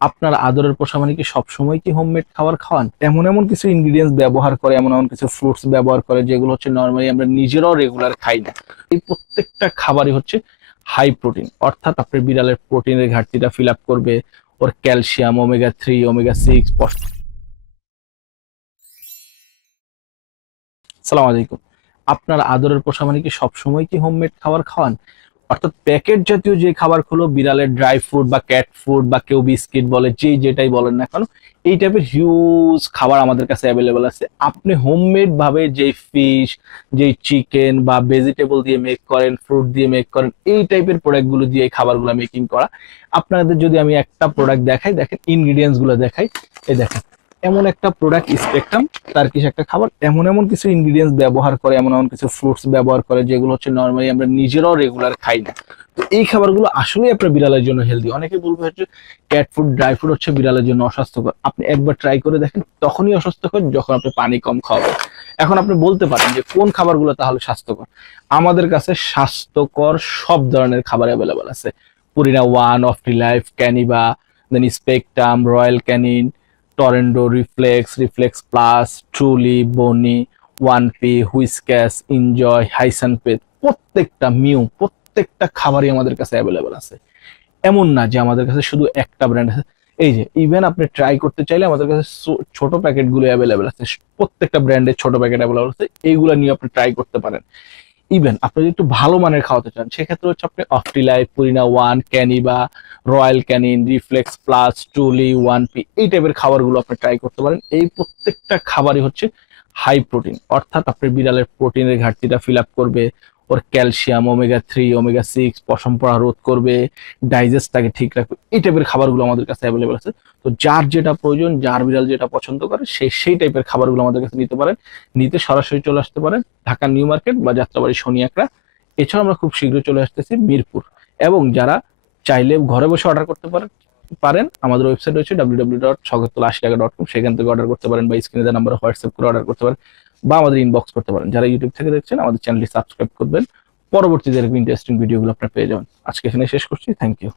আপনার আদরের পোষা মানে কি সবসময় কি হোমমেড খাবার খাওয়ান? এমন এমন কিছু ইনগ্রিডিয়েন্টস ব্যবহার করে, এমন এমন কিছু ফ্রুটস ব্যবহার করে, যেগুলো হচ্ছে নর্মালি আমরা নিজেরাও রেগুলার খাই না। এই প্রত্যেকটা খাবারই হচ্ছে হাই প্রোটিন অর্থাৎ আপনার বিড়ালের প্রোটিনের ঘাটতিটা ফিল আপ করবে, ওর calcium omega three omega six সালাম আলাইকুম। আপনার আদরের পোষা মানে কি সবসময় কি হোমমেড খাবার খাওয়ান? অর্থাৎ প্যাকেট জাতীয় যে খাবারগুলো বিড়ালের ড্রাই ফ্রুট বা ক্যাট ফুড বা কেউ বিস্কিট বলে, যেই যেটাই বলেন না কেন, এই টাইপের হিউজ খাবার আমাদের কাছে অ্যাভেলেবেল আছে। আপনি হোমমেড ভাবে যেই ফিশ যেই চিকেন বা ভেজিটেবল দিয়ে মেক করেন ফ্রুট দিয়ে মেক করেন, এই টাইপের প্রোডাক্টগুলো দিয়ে এই খাবারগুলো মেকিং করা। আপনাদের যদি আমি একটা প্রোডাক্ট দেখাই, দেখেন ইনগ্রিডিয়েন্টসগুলো দেখাই, এই দেখেন এমন একটা প্রোডাক্ট স্পেকট্রাম তার কিছু একটা খাবার, এমন এমন কিছু ইনগ্রিডিয়েন্টস ব্যবহার করে, এমন এমন কিছু ফ্রুটস ব্যবহার করে, যেগুলো হচ্ছে নর্মালি আমরা নিজেরাও রেগুলার খাই না। তো এই খাবারগুলো আসলেই আপনার বিড়ালের জন্য হেলদি অনেকে বলবে হচ্ছে ক্যাট ফুড ড্রাই ফুড হচ্ছে বিড়ালের জন্য অস্বাস্থ্যকর। আপনি একবার ট্রাই করে দেখেন, তখনই অস্বাস্থ্যকর যখন আপনি পানি কম খাওয়াবেন। এখন আপনি বলতে পারেন যে, কোন খাবারগুলো তাহলে স্বাস্থ্যকর? আমাদের কাছে স্বাস্থ্যকর সব ধরনের খাবার অ্যাভেলেবেল আছে। Purina one of life Kaniva then spectrum Royal Canin টরেন্ডো Reflex Reflex plus truly Bonnie one P Whiskas enjoy হাইসান pet প্রত্যেকটা মিউ, প্রত্যেকটা খাবারই আমাদের কাছে অ্যাভেলেবেল আছে। এমন না যে আমাদের কাছে শুধু একটা ব্র্যান্ড আছে। এই যে ইভেন আপনি ট্রাই করতে চাইলে আমাদের কাছে ছোট প্যাকেটগুলো অ্যাভেলেবেল আছে। প্রত্যেকটা ব্র্যান্ডের ছোট প্যাকেট অ্যাভেলেবেল আছে। এইগুলো নিয়ে আপনি ট্রাই করতে পারেন। ইভেন আপনি যদি একটু ভালো মানের খাওয়াতে চান, সেক্ষেত্রে হচ্ছে আপনি of the life Purina one Kaniva Royal Canin Reflex plus truly one P এই টাইপের খাবারগুলো আপনি ট্রাই করতে পারেন। এই প্রত্যেকটা খাবারই হচ্ছে হাই প্রোটিন অর্থাৎ আপনার বিড়ালের প্রোটিনের ঘাটতিটা ফিল আপ করবে ওর calcium, omega three, omega six পশম পড়া রোধ করবে, ডাইজেস্টটাকে ঠিক রাখবে, এই টাইপের খাবারগুলো আমাদের কাছে অ্যাভেলেবেল আছে। তো যার যেটা প্রয়োজন, যার বিড়াল যেটা পছন্দ করে, সে সেই টাইপের খাবারগুলো আমাদের কাছে নিতে পারেন। নিতে সরাসরি চলে আসতে পারেন ঢাকা নিউ মার্কেট বা যাত্রাবাড়ি শনি একরা এছাড়াও আমরা খুব শীঘ্রই চলে আসতেছি মিরপুর। এবং যারা চাইলে ঘরে বসে অর্ডার করতে পারেন পারেন, আমাদের ওয়েবসাইট রয়েছে ডাব্লিউ ডাব্লিউ ডট ছগত্তর আশি টাকা ডট কম সেখান থেকে অর্ডার করতে পারেন বা স্ক্রিনে দেওয়া নাম্বারে হোয়াটসঅ্যাপ করে অর্ডার করতে পারেন। বা আমাদের ইনবক্স করতে পারেন। যারা ইউটিউব থেকে দেখছেন, আমাদের চ্যানেলটি সাবস্ক্রাইব করবেন। পরবর্তীতে এরকম ইন্টারেস্টিং ভিডিওগুলো আপনারা পেয়ে যাবেন। আজকে এখানে শেষ করছি। Thank you